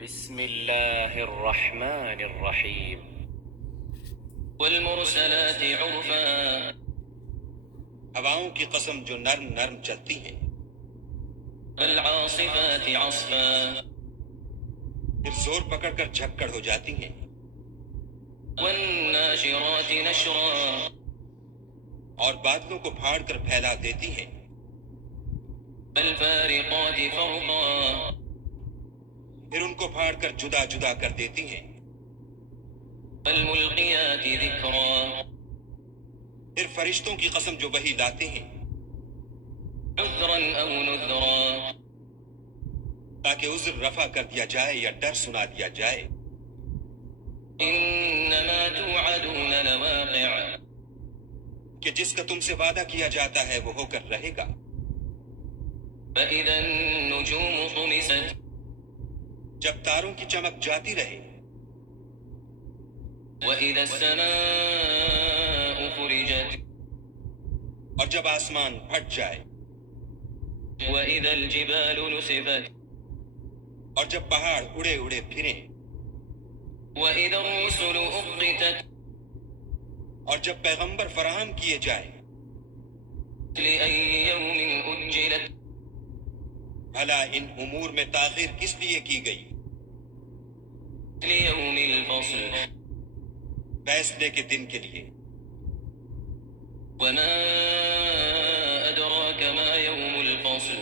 بسم الله الرحمن الرحيم. والمرسلات عرفا، ہواؤں کی قسم جو نرم نرم چلتی ہیں، والعاصفات عصفا، پھر زور پکڑ کر جھکڑ ہو جاتی ہیں، والناشرات نشرا، اور بادلوں کو پھاڑ کر پھیلا دیتی ہیں، فالفارقات فرقا، پھر ان کو پھاڑ کر جدا جدا کر دیتی ہیں، فالملقيات ذكرا، پھر فرشتوں کی قسم جو وحی لاتے ہیں عذرا أو نذرا، تاکہ عذر رفع کر دیا جائے یا ڈر سنا دیا جائے، إنما توعدون لواقع، کہ جس کا تم سے وعدہ کیا جاتا ہے وہ ہو کر رہے گا۔ فإذا النجوم طمست، جب تاروں کی چمک جاتی رہے، وإذا السماء فرجت، اور جب آسمان پھٹ جائے، وإذا الجبال نسفت، اور جب پہاڑ اڑے اڑے پھریں، وإذا الرسل أقتت، اور جب پیغمبر فراہم کیے جائیں، لأي يوم أجلت، بھلا ان امور میں تاخیر کس لیے کی گئی؟ ليوم الفصل، فیصلے کے دن کے لیے۔ وما أدراك ما يوم الفصل،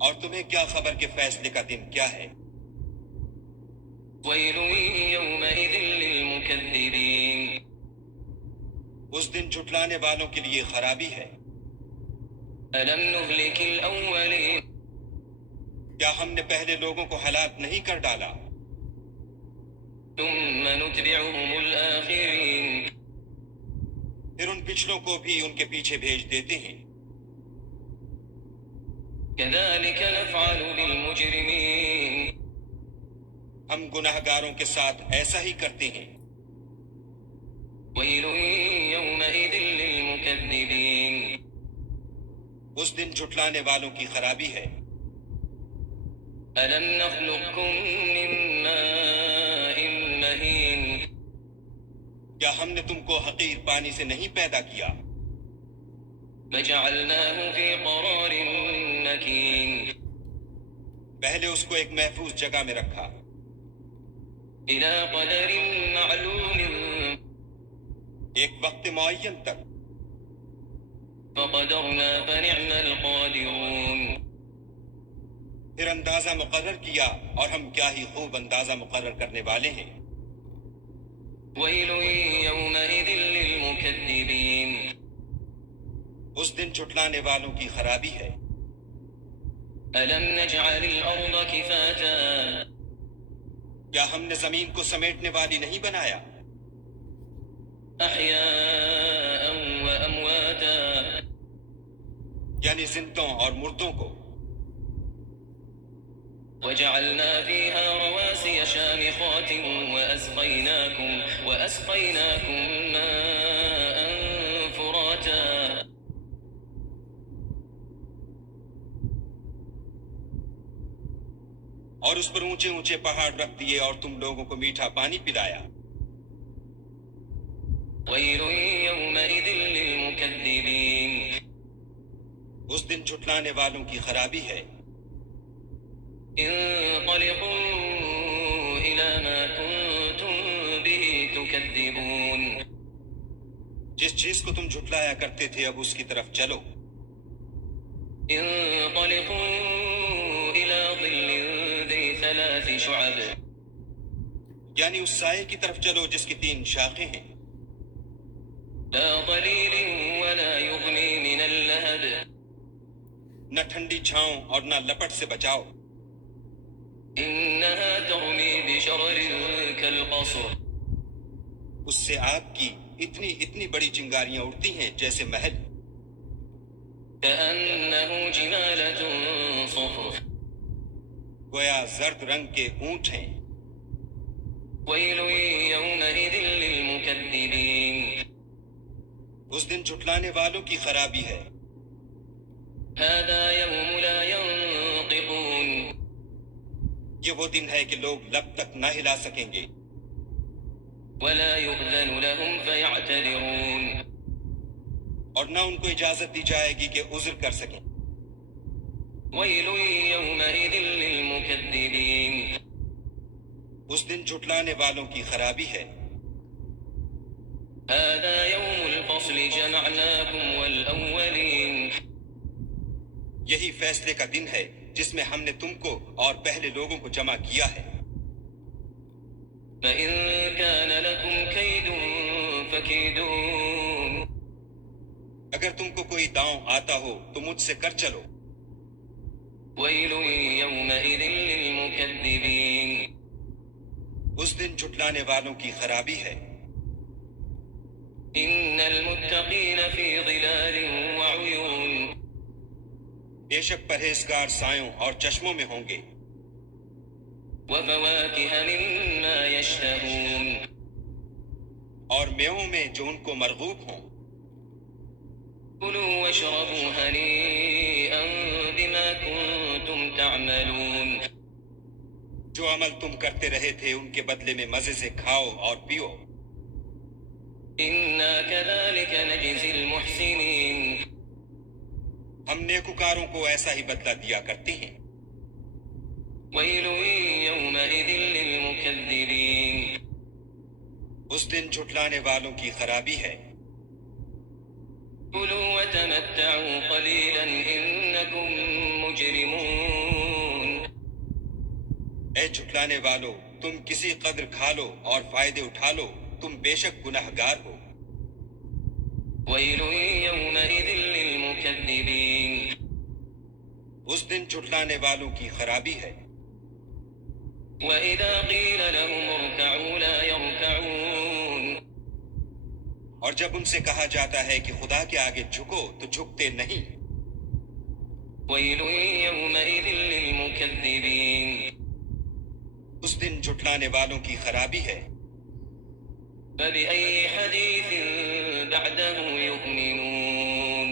اور تمہیں کیا خبر کہ فیصلے کا دن کیا ہے؟ ويل يومئذ للمكذبين، اس دن جھٹلانے والوں کے لیے خرابی ہے۔ ألم نهلك الأولين، کیا ہم نے پہلے لوگوں کو ہلاک نہیں کر ڈالا؟ ثم نتبعهم الآخرين، پھر ان پچھلوں کو بھی ان کے پیچھے بھیج دیتے ہیں۔ كذلك نفعل بالمجرمين، ہم گناہ گاروں کے ساتھ ایسا ہی کرتے ہیں۔ ويل يومئذ للمكذبين، اس دن جھٹلانے والوں کی خرابی ہے۔ ألم نخلقكم من ماء مهين، کیا ہم نے تم کو حقیر پانی سے نہیں پیدا کیا؟ فجعلناه في قرار مكين، پہلے اس کو ایک محفوظ جگہ میں رکھا، إلى قدر معلوم، ایک وقت معین تک، فقدرنا فنعم القادرون، پھر اندازہ مقرر کیا اور ہم کیا ہی خوب اندازہ مقرر کرنے والے ہیں۔ ويل يومئذ للمكذبين، اس دن جھٹلانے والوں کی خرابی ہے۔ ألم نجعل الأرض كفاتا، کیا ہم نے زمین کو سمیٹنے والی نہیں بنایا؟ أحياء وأمواتا، یعنی زندوں اور مردوں کو، وجعلنا فيها رواسي شامخات وأسقيناكم ماء فراتا، اور اس پر اونچے اونچے پہاڑ رکھ دیے اور تم لوگوں کو میٹھا پانی پلایا۔ ويل يومئذ للمكذبين، اس دن جھٹلانے والوں کی خرابی ہے۔ انطلقوا إلى ما كنتم به تكذبون، جس چیز کو تم جھٹلایا کرتے تھے اب اس کی طرف چلو۔ انطلقوا إلى ظل ذي 3 شعب، یعنی اس سائے کی طرف چلو جس کی 3 شاخیں ہیں، لا ظليل ولا يغني من اللهب، نہ ٹھنڈی چھاؤں اور نہ لپٹ سے بچاؤ۔ إنها ترمي بشرر كالقصر، اس سے آگ کی اتنی بڑی چنگاریاں اڑتی ہیں جیسے محل، كأنه جمالة صفر، گویا زرد رنگ کے اونٹ ہیں۔ ويل يومئذ للمكذبين، اس دن جھٹلانے والوں کی خرابی ہے۔ هذا يوم لا ينطقون، یہ وہ دن ہے کہ لوگ لب تک نہ ہلا سکیں گے ولا يؤذن لهم فيعتذرون اور نہ ان کو اجازت دی جائے گی کہ عذر کر سکیں. ويل يومئذ للمكذبين اس دن جھٹلانے والوں کی خرابی ہے. هذا يوم الفصل جمعناكم والأولين یہی فیصلے کا دن ہے جس میں ہم نے تم کو اور پہلے لوگوں کو جمع کیا ہے. فإن كان لكم كيد فكيدون اگر تم کو کوئی داؤں آتا ہو تو مجھ سے کر چلو. ويل يومئذ للمكذبين اس دن جھٹلانے والوں کی خرابی ہے. إن المتقين في ظلال وعيون بے شک پرہیزگار سایوں اور چشموں میں ہوں گے وفواكه مما يشتهون اور میووں میں جو ان کو مرغوب ہوں. كلوا واشربوا هنيئا بما كنتم تعملون جو عمل تم کرتے رہے تھے ان کے بدلے میں مزے سے کھاؤ اور پیو. إنا كذلك نجزي المحسنين ہم نیکوکاروں کو ایسا ہی بدلہ دیا کرتے ہیں. ويل يومئذ للمكذبين اس دن جھٹلانے والوں کی خرابی ہے. كلوا وتمتعوا قليلا إنكم مجرمون اے جھٹلانے والو تم کسی قدر کھا لو اور فائدے اٹھا لو تم بے شک گناہگار ہو. ويل يومئذ للمكذبين اس دن جھٹلانے والوں کی خرابی ہے. وإذا قيل لهم اركعوا لا يركعون اور جب ان سے کہا جاتا ہے کہ خدا کے آگے جھکو تو جھکتے نہیں. ويل يومئذ للمكذبين اس دن جھٹلانے والوں کی خرابی ہے. فبأي حديث بعده يؤمنون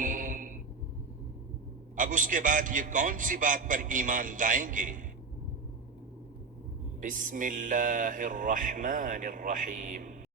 اب اس کے بعد یہ کون سی بات پر ایمان لائیں گے؟ بسم اللہ الرحمن الرحیم.